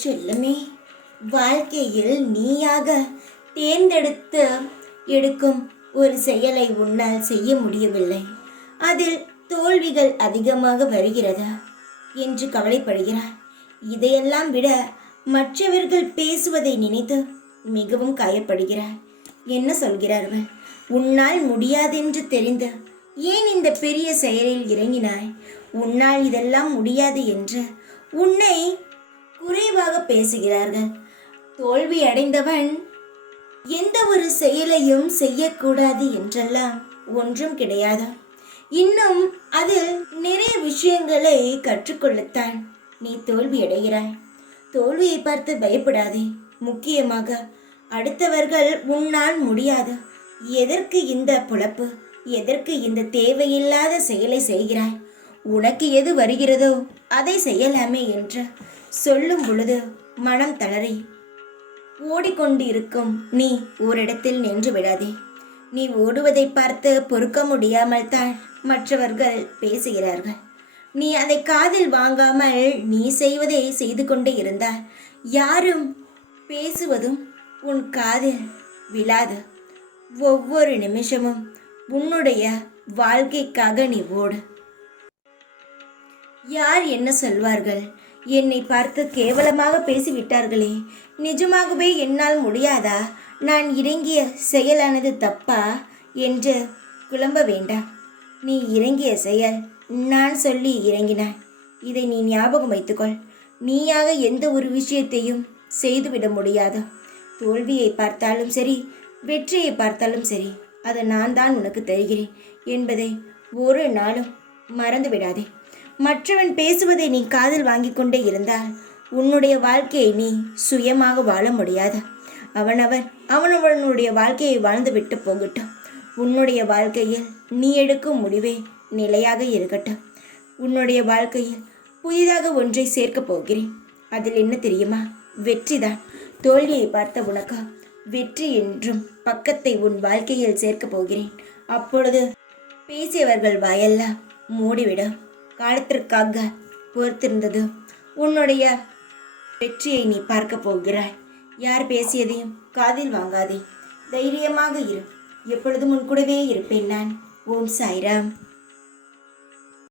செல்லமே, வாழ்க்கையில் நீயாக தேர்ந்தெடுத்து எடுக்கும் ஒரு செயலை உன்னால் செய்ய முடியவில்லை, அதில் தோல்விகள் அதிகமாக வருகிறதா என்று கவலைப்படுகிறார். இதையெல்லாம் விட மற்றவர்கள் பேசுவதை நினைத்து மிகவும் காயப்படுகிறார். என்ன சொல்கிறார்கள்? உன்னால் முடியாதென்று தெரிந்து ஏன் இந்த பெரிய செயலில் இறங்கினாய்? உன்னால் இதெல்லாம் முடியாது என்று உன்னை குறைவாக பேசுகிறார்கள். தோல்வி அடைந்தவன் எந்த ஒரு செயலையும் செய்யக்கூடாது என்றெல்லாம் ஒன்றும் கிடையாது. இன்னும் அதில் நிறைய விஷயங்களை கற்றுக்கொள்ளத்தான் நீ தோல்வி அடைகிறாய். தோல்வியை பார்த்து பயப்படாதே. முக்கியமாக அடுத்தவர்கள் உன்னால் முடியாது, எதற்கு இந்த பொழப்பு, எதற்கு இந்த தேவையில்லாத செயலை செய்கிறாய், உனக்கு எது வருகிறதோ அதை செய்யலாமே என்று சொல்லும் பொழுது மனம் தளறி ஓடிக்கொண்டு இருக்கும் நீ ஓரிடத்தில் நின்று விடாதே. நீ ஓடுவதை பார்த்து பொறுக்க முடியாமல் தான் மற்றவர்கள் பேசுகிறார்கள். நீ அதை காதில் வாங்காமல் நீ செய்வதை செய்து கொண்டே இருந்தால் யாரும் பேசுவதும் உன் காதில் விழாது. ஒவ்வொரு நிமிஷமும் உன்னுடைய வாழ்க்கைக்காக நீ ஓடு. யார் என்ன சொல்வார்கள்? என்னை பார்த்து கேவலமாக பேசிவிட்டார்களே, நிஜமாகவே என்னால் முடியாதா, நான் இறங்கிய செயலானது தப்பா என்று குழம்ப வேண்டாம். நீ இறங்கிய செயல் நான் சொல்லி இறங்கினாய். இதை நீ ஞாபகம் வைத்துக்கொள். நீயாக எந்த ஒரு விஷயத்தையும் செய்துவிட முடியாது. தோல்வியை பார்த்தாலும் சரி, வெற்றியை பார்த்தாலும் சரி, அதை நான் தான் உனக்கு தருகிறேன் என்பதை ஒரு நாளும் மறந்து விடாதே. மற்றவன் பேசுவதை நீ காதில் வாங்கி கொண்டே இருந்தால் உன்னுடைய வாழ்க்கையை நீ சுயமாக வாழ முடியாது. அவனவனுடைய வாழ்க்கையை வாழ்ந்து விட்டு போகட்டும். உன்னுடைய வாழ்க்கையில் நீ எடுக்கும் முடிவே நிலையாக இருக்கட்டும். உன்னுடைய வாழ்க்கையில் புதிதாக ஒன்றை சேர்க்கப் போகிறேன். அதில் என்ன தெரியுமா? வெற்றிதான். தோல்வியை பார்த்த உனக்கு வெற்றி என்றும் பக்கத்தை உன் வாழ்க்கையில் சேர்க்கப் போகிறேன். அப்பொழுது பேசியவர்கள் வாயெல்லாம் மூடிவிடும். காலத்திற்காக பொறுத்திருந்தது உன்னுடைய வெற்றியை நீ பார்க்க போகிறாய். யார் பேசியதையும் காதில் வாங்காதே. தைரியமாக இரு. எப்பொழுதும் உன் கூடவே இருப்பேன் நான். ஓம் சாய்ராம்.